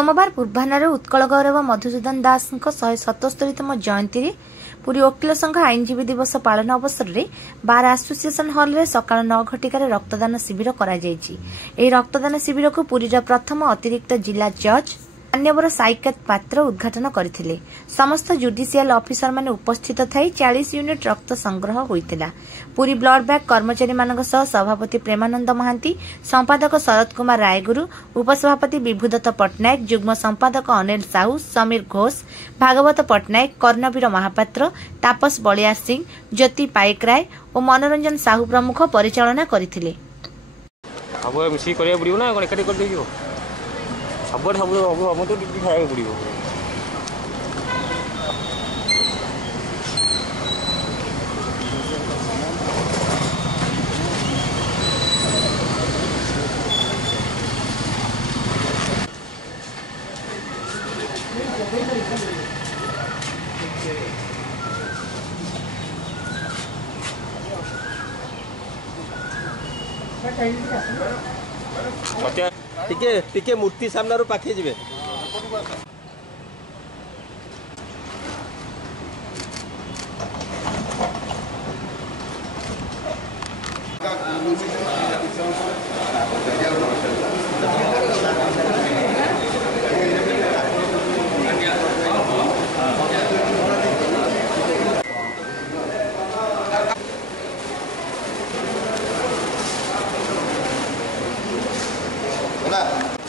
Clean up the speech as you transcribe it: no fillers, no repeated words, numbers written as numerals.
सोमवार पूर्वाह्न उत्कल गौरव मधुसूदन दास 177तम जयंती पुरी वकिल संघ आईनजीवी दिवस पालन अवसर में बार एसोसिएशन हॉल रे सकाळ 9 घटिकार रक्तदान शिविर करा जायछि। एही रक्तदान शिविर को पुरीर प्रथम अतिरिक्त जिला जज मान्यवर साइकेत पात्र उद्घाटन करथिले। समस्त जुडिशियल ऑफिसर माने उपस्थित थाई 40 यूनिट रक्त संग्रह होइतिला। पुरी ब्लड बैंक कर्मचारी मानक सह सभापति प्रेमानंद महांती, संपादक शरद कुमार रायगुरु, उपसभापति विभुदत्त पट्टनायक, जुग्म संपादक अनिल साहू, समीर घोष, भागवत पट्टनायक, कर्णवीर महापात्र, तापस बलियार सिंह, ज्योति पाइक राय और मनोरंजन साहू प्रमुख परिचालना करथिले। अब मिसी करिया पड़ियो ना कोन एकाठी कर देइयो सब हम तो खाया पड़ो। टिके मूर्ति सामने पाखे जी Hola.